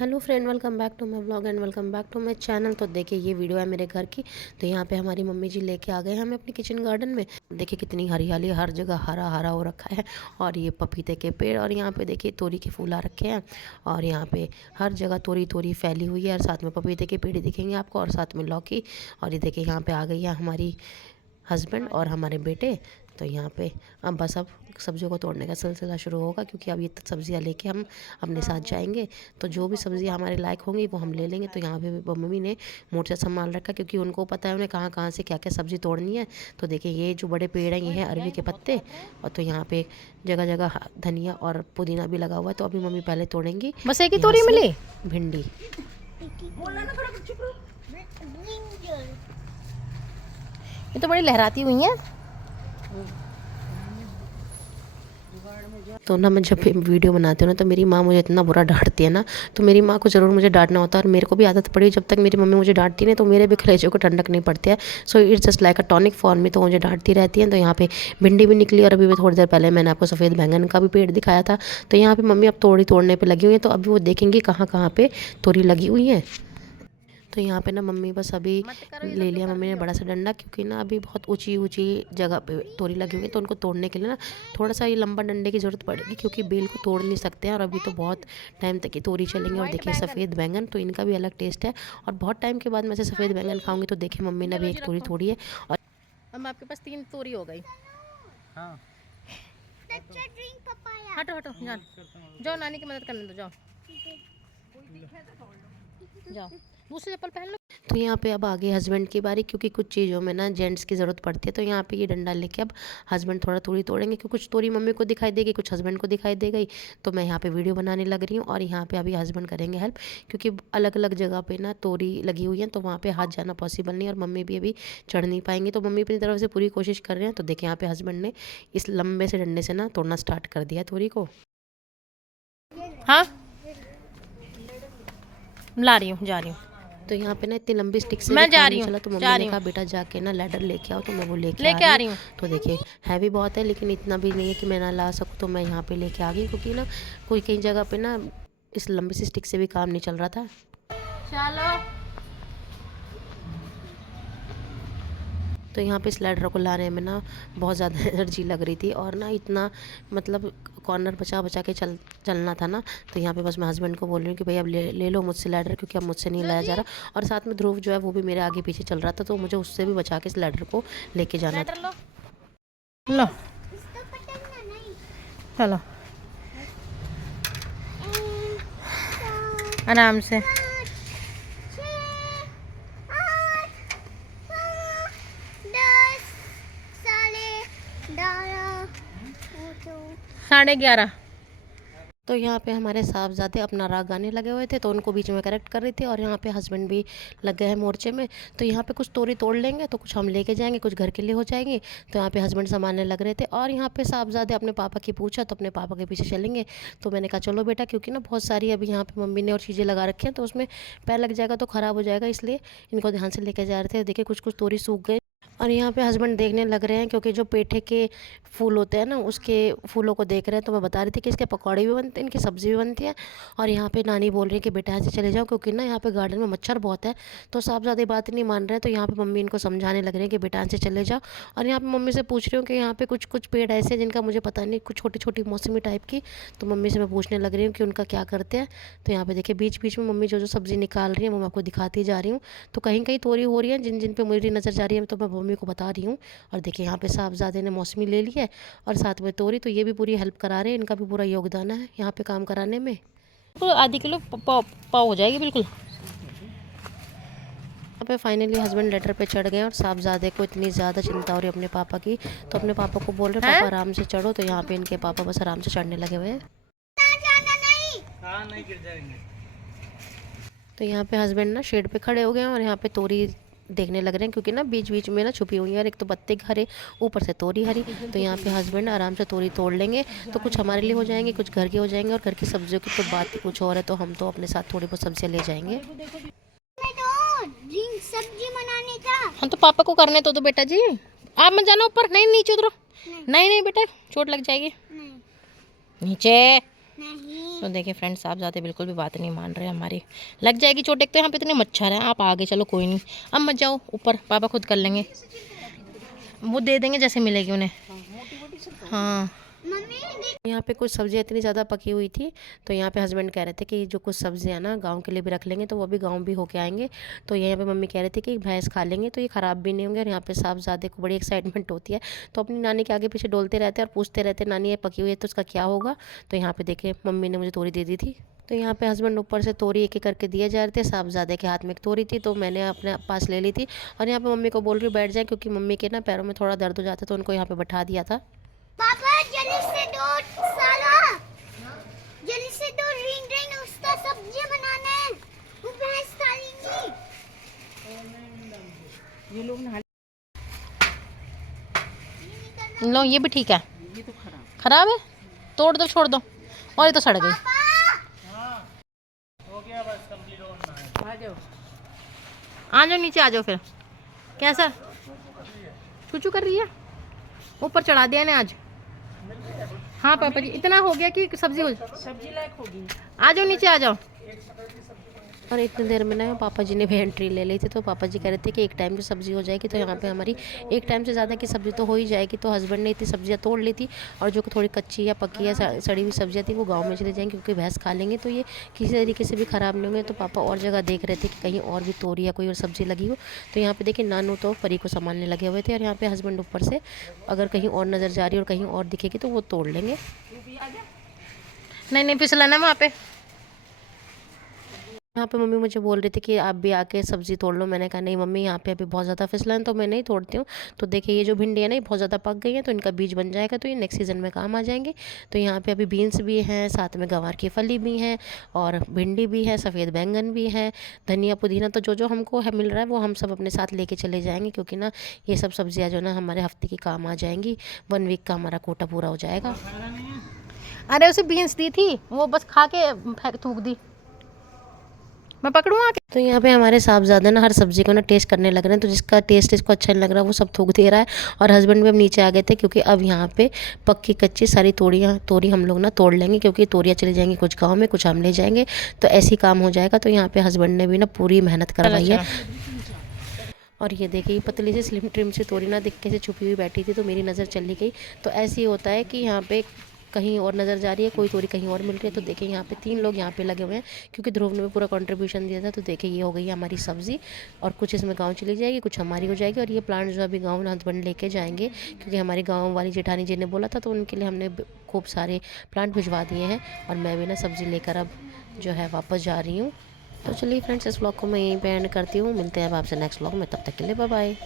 Hello friend, welcome back to my vlog and welcome back to my channel. तो देखिए ये video है मेरे घर की। तो यहाँ पे हमारी मम्मी जी लेके आ गए हैं हमें अपनी किचन गार्डन में। देखिए कितनी हरियाली, हर जगह हरा हरा हो रखा है। और ये पपीते के पेड़, और यहाँ पे देखिए तोरी के फूल आ रखे हैं। और यहाँ पे हर जगह तोरी तोरी फैली हुई है, और साथ में पपीते के पेड़ दिखेंगे आपको, और साथ में लौकी। और ये देखिए यहाँ पे आ गई है हमारी हस्बैंड और हमारे बेटे। तो यहाँ पे अब बस अब सब्जियों को तोड़ने का सिलसिला शुरू होगा, क्योंकि अब ये सब्जियाँ लेके हम अपने साथ जाएंगे। तो जो भी सब्जियाँ हमारे लायक होंगी वो हम ले लेंगे। तो यहाँ पे मम्मी ने मोर्चा संभाल रखा, क्योंकि उनको पता है उन्हें कहाँ कहाँ से क्या क्या सब्ज़ी तोड़नी है। तो देखिए ये जो बड़े पेड़ हैं ये हैं अरवी के पत्ते। और तो यहाँ पे जगह जगह धनिया और पुदीना भी लगा हुआ है। तो अभी मम्मी पहले तोड़ेंगी। बस एक ही तोरी मिली भिंडी। ये तो बड़ी लहराती हुई है। तो ना मैं जब वीडियो बनाती हूँ ना तो मेरी माँ मुझे इतना बुरा डांटती है ना। तो मेरी माँ को ज़रूर मुझे डांटना होता है, और मेरे को भी आदत पड़ी। जब तक मेरी मम्मी मुझे डांटती नहीं तो मेरे भी कलेजे को ठंडक नहीं पड़ती है। So it's just like a tonic for me. तो मुझे डांटती रहती है। तो यहाँ पे भिंडी भी निकली, और अभी भी थोड़ी देर पहले मैंने आपको सफ़ेद बैंगन का भी पेड़ दिखाया था। तो यहाँ पर मम्मी अब तोड़ने पर लगी हुई है। तो अभी वो देखेंगी कहाँ कहाँ पर तोरी लगी हुई है। तो यहाँ पे ना मम्मी बस अभी ले लिया मम्मी ने बड़ा सा डंडा, क्योंकि ना अभी बहुत ऊंची ऊंची जगह पे तोरी लगी हुई है। तो उनको तोड़ने के लिए ना थोड़ा सा ये लंबा डंडे की ज़रूरत पड़ेगी, क्योंकि बेल को तोड़ नहीं सकते हैं। और अभी तो बहुत टाइम तक ये तोरी चलेंगे। और देखिए सफ़ेद बैंगन, तो इनका भी अलग टेस्ट है। और बहुत टाइम के बाद मैं से सफ़ेद बैंगन खाऊंगी। तो देखिए मम्मी ने भी एक तोरी तोड़ी है। और अब आपके पास 3 तोरी हो गई। हाँ। हटो हटो जान, जाओ नानी की मदद करने दो, जाओ जाओ, दूसरी चप्पल पहन लो। तो यहाँ पे अब आगे हस्बैंड की बारी, क्योंकि कुछ चीज़ों में ना जेंट्स की ज़रूरत पड़ती है। तो यहाँ पे ये डंडा लेके अब हस्बैंड थोड़ा तोड़ी तोड़ेंगे, क्योंकि कुछ तोरी मम्मी को दिखाई देगी, कुछ हस्बैंड को दिखाई दे गई। तो मैं यहाँ पे वीडियो बनाने लग रही हूँ, और यहाँ पे अभी हस्बैंड करेंगे हेल्प, क्योंकि अलग अलग जगह पे ना तोरी लगी हुई है। तो वहाँ पे हाथ जाना पॉसिबल नहीं, और मम्मी भी अभी चढ़ नहीं पाएंगी। तो मम्मी अपनी तरफ से पूरी कोशिश कर रहे हैं। तो देखिए यहाँ पे हस्बैंड ने इस लंबे से डंडे से ना तोड़ना स्टार्ट कर दिया तोरी को। हाँ ला रही हूँ, जा रही हूँ। तो यहाँ पे ना इतनी लंबी स्टिक से मैं भी जा काम रही नहीं हूँ, चला। तो मम्मी जा ने रही कहा हूँ, बेटा जाके ना लैडर लेके आओ। तो मैं वो लेके लेके आ आ रही रही हूँ। हूँ। तो देखिए हैवी बहुत है, लेकिन इतना भी नहीं है कि मैं ना ला सकूँ। तो मैं यहाँ पे लेके आ गई, क्योंकि ना कोई कई जगह पे ना इस लंबी सी स्टिक से भी काम नहीं चल रहा था। चलो तो यहाँ पे इस लैडर को लाने में ना बहुत ज़्यादा एनर्जी लग रही थी, और ना इतना मतलब कॉर्नर बचा बचा के चलना था ना। तो यहाँ पे बस मैं हस्बैंड को बोल रही हूँ कि भाई अब ले लो मुझसे लैडर, क्योंकि अब मुझसे नहीं लाया जा रहा। और साथ में ध्रुव जो है वो भी मेरे आगे पीछे चल रहा था। तो मुझे उससे भी बचा के इस लैडर को लेके जाना था। लो चलो आराम से। साढ़े 11। तो यहाँ पे हमारे साहबजादे अपना राग गाने लगे हुए थे, तो उनको बीच में करेक्ट कर रही थी। और यहाँ पे हस्बैंड भी लग गए हैं मोर्चे में। तो यहाँ पे कुछ तोरी तोड़ लेंगे, तो कुछ हम लेके जाएंगे, कुछ घर के लिए हो जाएंगे। तो यहाँ पे हस्बैंड संभालने लग रहे थे, और यहाँ पे साहबजादे अपने पापा की पूछा तो अपने पापा के पीछे चलेंगे। तो मैंने कहा चलो बेटा, क्योंकि ना बहुत सारी अभी यहाँ पे मम्मी ने और चीज़ें लगा रखी हैं, तो उसमें पैर लग जाएगा तो ख़राब हो जाएगा, इसलिए इनको ध्यान से लेके जा रहे थे। देखिए कुछ कुछ तोरी सूख गए। और यहाँ पे हस्बैंड देखने लग रहे हैं, क्योंकि जो पेठे के फूल होते हैं ना उसके फूलों को देख रहे हैं। तो मैं बता रही थी कि इसके पकौड़े भी बनते हैं, इनकी सब्ज़ी भी बनती है। और यहाँ पे नानी बोल रही है कि बेटा ऐसे चले जाओ, क्योंकि ना यहाँ पे गार्डन में मच्छर बहुत है। तो साहबजादे बात नहीं मान रहे हैं। तो यहाँ पे मम्मी इनको समझाने लग रहे हैं कि बेटा ऐसे चले जाओ। और यहाँ पे मम्मी से पूछ रही हूँ कि यहाँ पे कुछ कुछ पेड़ ऐसे हैं जिनका मुझे पता नहीं, कुछ छोटी छोटी मौसमी टाइप की। तो मम्मी से मैं पूछने लग रही हूँ कि उनका क्या करते हैं। तो यहाँ पे देखिए बीच बीच में मम्मी जो जो सब्ज़ी निकाल रही है वो मैं आपको दिखाती जा रही हूँ। तो कहीं कहीं तोरी हो रही है, जिन जिन पे मेरी नज़र जा रही है तो मैं मम्मी को बता रही हूँ। और देखिए यहाँ पे साहबजादे ने मौसमी ले ली है, और साथ में तोरी। तो ये भी पूरी हेल्प करा रहे हैं, इनका भी पूरा योगदान है यहाँ पे काम कराने में। तो आधी किलो पाव हो जाएगी बिल्कुल। यहाँ पे फाइनली हस्बैंड लेटर पे चढ़ गए, और साहबजादे को इतनी ज़्यादा चिंता हो रही है अपने पापा की। तो अपने पापा को बोल रहे पापा आराम से चढ़ो। तो यहाँ पे इनके पापा बस आराम से चढ़ने लगे हुए हैं। नहीं गिर जाएंगे। तो यहाँ पे हस्बैंड ना शेड पे खड़े हो गए हैं, और यहाँ पे तोरी देखने लग रहे हैं, क्योंकि ना बीच बीच में ना छुपी हुई है, और एक तो पत्ते हरे ऊपर से तोरी हरी। तो यहाँ पे हस्बैंड आराम से तोरी तोड़ लेंगे। तो कुछ हमारे लिए हो जाएंगे, कुछ घर के हो जाएंगे। और घर की सब्जियों की तो बात ही कुछ और है। तो हम तो अपने साथ थोड़ी बहुत सब्जियाँ ले जाएंगे। सब्जी बनाने का हाँ तो पापा को करने तो बेटा जी। आप मत जाना ऊपर, नहीं नीचे उतरो। नहीं नहीं बेटा चोट लग जाएगी। नीचे तो देखिए फ्रेंड्स, आप जाते बिल्कुल भी बात नहीं मान रहे हमारी। लग जाएगी चोट, एक तो यहाँ पे इतने मच्छर हैं। आप आगे चलो, कोई नहीं, अब मत जाओ ऊपर, पापा खुद कर लेंगे, वो दे देंगे जैसे मिलेगी उन्हें। हाँ, यहाँ पे कुछ सब्जियाँ इतनी ज़्यादा पकी हुई थी, तो यहाँ पे हस्बैंड कह रहे थे कि जो कुछ सब्जियाँ ना गांव के लिए भी रख लेंगे तो वो भी गांव भी होके आएंगे। तो यहाँ पे मम्मी कह रहे थे कि भैंस खा लेंगे तो ये ख़राब भी नहीं होंगे, और यहाँ पे साहबजादे को बड़ी एक्साइटमेंट होती है, तो अपनी नानी के आगे पीछे डोलते रहते हैं और पूछते रहते हैं, नानी ये पकी हुई है तो उसका क्या होगा। तो यहाँ पे देखिए मम्मी ने मुझे तोरी दे दी थी। तो यहाँ पे हस्बैंड ऊपर से तोरी एक एक करके दिए जा रहे थे। साहबजादे के हाथ में एक तोरी थी तो मैंने अपने पास ले ली थी, और यहाँ पे मम्मी को बोल रही हूँ बैठ जाए, क्योंकि मम्मी के ना पैरों में थोड़ा दर्द हो जाता, तो उनको यहाँ पे बैठा दिया था। पापा जल्दी से दो साला, जल्दी से दो, रिंग रिंग उसका सब्जी बनाना है, वो भैंस डालेंगी। ये लोग नहा लो ये भी ठीक है। ये तो खराब है, तोड़ दो, छोड़ दो, और ये तो सड़ गई। आ जाओ नीचे, आ जाओ फिर। कैसा चूचू कर रही है, ऊपर चढ़ा दिया ने आज। हाँ पापा जी, इतना हो गया कि सब्जी लायक होगी। आ जाओ नीचे, आ जाओ। और इतनी देर में ना पापा जी ने भी एंट्री ले ली थी, तो पापा जी कह रहे थे कि एक टाइम की सब्ज़ी हो जाएगी, तो यहाँ पे हमारी एक टाइम से ज़्यादा की सब्ज़ी तो हो ही जाएगी। तो हस्बैंड ने इतनी सब्जियाँ तोड़ ली थी, और जो थोड़ी कच्ची या पकी या सड़ी हुई सब्जियाँ थी वो गांव में चली जाएंगी, क्योंकि भैंस खा लेंगे तो ये किसी तरीके से भी ख़राब नहीं होंगे। तो पापा और जगह देख रहे थे कि कहीं और भी तोरी या कोई और सब्ज़ी लगी हो। तो यहाँ पर देखिए नानू तो परी को संभालने लगे हुए थे, और यहाँ पर हस्बैंड ऊपर से अगर कहीं और नज़र जा रही है और कहीं और दिखेगी तो वो तोड़ लेंगे। नहीं नहीं, फिसलाना वहाँ पे। यहाँ पे मम्मी मुझे बोल रही थी कि आप भी आके सब्ज़ी तोड़ लो। मैंने कहा नहीं मम्मी, यहाँ पे अभी बहुत ज़्यादा फिसलन तो मैं नहीं तोड़ती हूँ। तो देखिए ये जो भिंडी है ना, ये बहुत ज़्यादा पक गई है, तो इनका बीज बन जाएगा, तो ये नेक्स्ट सीज़न में काम आ जाएंगे। तो यहाँ पे अभी बीन्स भी हैं, साथ में गवार की फली भी हैं, और भिंडी भी है, सफ़ेद बैंगन भी है, धनिया पुदीना। तो जो जो हमको है मिल रहा है वो हम सब अपने साथ लेके चले जाएंगे, क्योंकि ना ये सब सब्ज़ियाँ जो ना हमारे हफ्ते की काम आ जाएंगी। 1 वीक का हमारा कोटा पूरा हो जाएगा। अरे उसे बीन्स दी थी, वो बस खा के थूक दी। मैं पकड़ूँ आके? तो यहाँ पे हमारे साहबजादे ना हर सब्ज़ी को ना टेस्ट करने लग रहे हैं, तो जिसका टेस्ट इसको अच्छा नहीं लग रहा वो सब थूक दे रहा है। और हस्बैंड भी अब नीचे आ गए थे, क्योंकि अब यहाँ पे पक्की कच्ची सारी तोरी हम लोग ना तोड़ लेंगे, क्योंकि तोरियाँ चली जाएंगी कुछ गाँव में, कुछ हम ले जाएंगे, तो ऐसी काम हो जाएगा। तो यहाँ पे हस्बैंड ने भी ना पूरी मेहनत करवाई है। और ये देखिए पतली सी स्लिम ट्रिम सी तोरी ना दिख के से छुपी हुई बैठी थी, तो मेरी नज़र चली गई। तो ऐसे ही होता है कि यहाँ पे कहीं और नज़र जा रही है, कोई तोरी कहीं और मिल रही है। तो देखिए यहाँ पे 3 लोग यहाँ पे लगे हुए हैं, क्योंकि ध्रुव ने भी पूरा कंट्रीब्यूशन दिया था। तो देखिए ये हो गई है हमारी सब्ज़ी, और कुछ इसमें गांव चली जाएगी, कुछ हमारी हो जाएगी। और ये प्लांट जो अभी गांव हस्बैंड लेके जाएंगे, क्योंकि हमारी गांव वाली जेठानी जी ने बोला था, तो उनके लिए हमने खूब सारे प्लांट भिजवा दिए हैं। और मैं भी ना सब्ज़ी लेकर अब जो है वापस जा रही हूँ। तो चलिए फ्रेंड्स, इस व्लॉग को मैं यहीं पे एंड करती हूँ। मिलते हैं अब आपसे नेक्स्ट व्लॉग में, तब तक के लिए बाय बाय।